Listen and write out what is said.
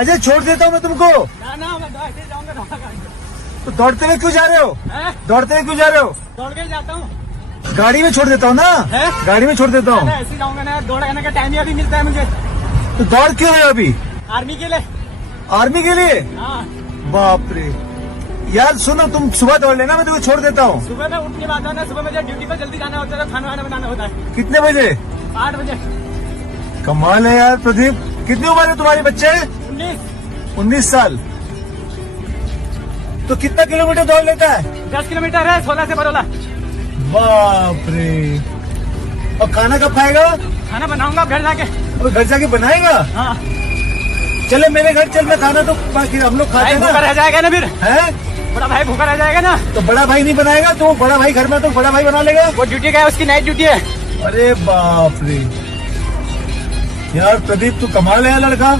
अजय छोड़ देता हूँ मैं तुमको। ना मैं ऐसे जाऊंगा तो दौड़ते हुए क्यों जा रहे हो? दौड़ते हुए क्यों जा रहे हो? दौड़ के जाता हूँ। गाड़ी में छोड़ देता हूँ ना, गाड़ी में छोड़ देता हूँ। ऐसे जाऊंगा ना, दौड़ करने का टाइम ही अभी मिलता है मुझे। तो दौड़ क्यों रहे हो अभी? आर्मी के लिए। आर्मी के लिए? हाँ। बाप रे यार, सुनो तुम सुबह दौड़ लेना, मैं तुम्हें छोड़ देता हूँ। सुबह में उठ के बाद ना, सुबह मुझे ड्यूटी पर जल्दी जाना होता है, तो खाना वाना बनाना होता है। कितने बजे? 8 बजे। कमाल है यार प्रदीप। कितनी उम्र है तुम्हारे बच्चे? 19 साल। तो कितना किलोमीटर दौड़ लेता है? 10 किलोमीटर है, 16 से बरोला। बाप रे। और खाना कब खाएगा? खाना बनाऊंगा घर जाके। अब घर जाके बनाएगा? हाँ। चले मेरे घर चल, मैं खाना तो हम लोग खाते हैं ना। भूखा रह जाएगा ना फिर। है बड़ा भाई भूखा रह जाएगा ना। तो बड़ा भाई नहीं बनाएगा, तो बड़ा भाई घर में तो बड़ा भाई बना लेगा। वो ड्यूटी का है, उसकी नाइट ड्यूटी है। अरे बाप रे यार प्रदीप, तू कमाल है लड़का।